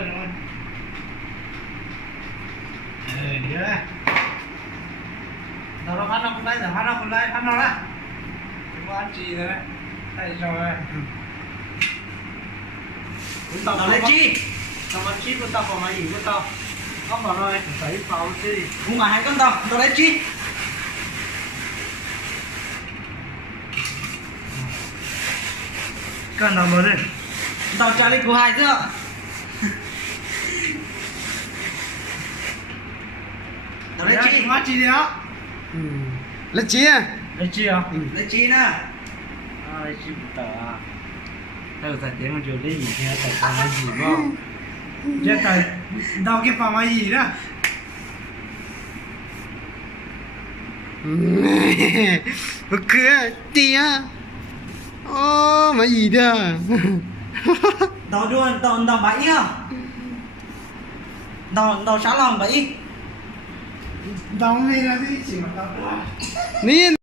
rồi. Đi đây. Đâu nó phát nó không lấy, giờ phát nó không lấy, phát nó đó. Đừng có ăn chi rồi đấy. Đây rồi. Tao lấy chi? Tao ăn chi của tao còn là gì của tao? Không vào rồi, phải vào chi? Không phải hai con tao lấy chi? Cần nào mới đi. Tao trả lấy của hai chưa? Tao lấy chi? Má chi đi đó? Lấy chi à? Lấy chi à? Lấy chi nè. Lấy chi của tao à? Tao giải tiếng con chiều đi gì kia, tao còn cái gì không? Chết tao, tao cái phòng cái gì đó? Bực cười tía. Ô mà gì đó. Tao đuôn, tao bẫy không? Tao sáng lòng bẫy. Tao không nghe là gì, chỉ mà tao đuôn. Nín.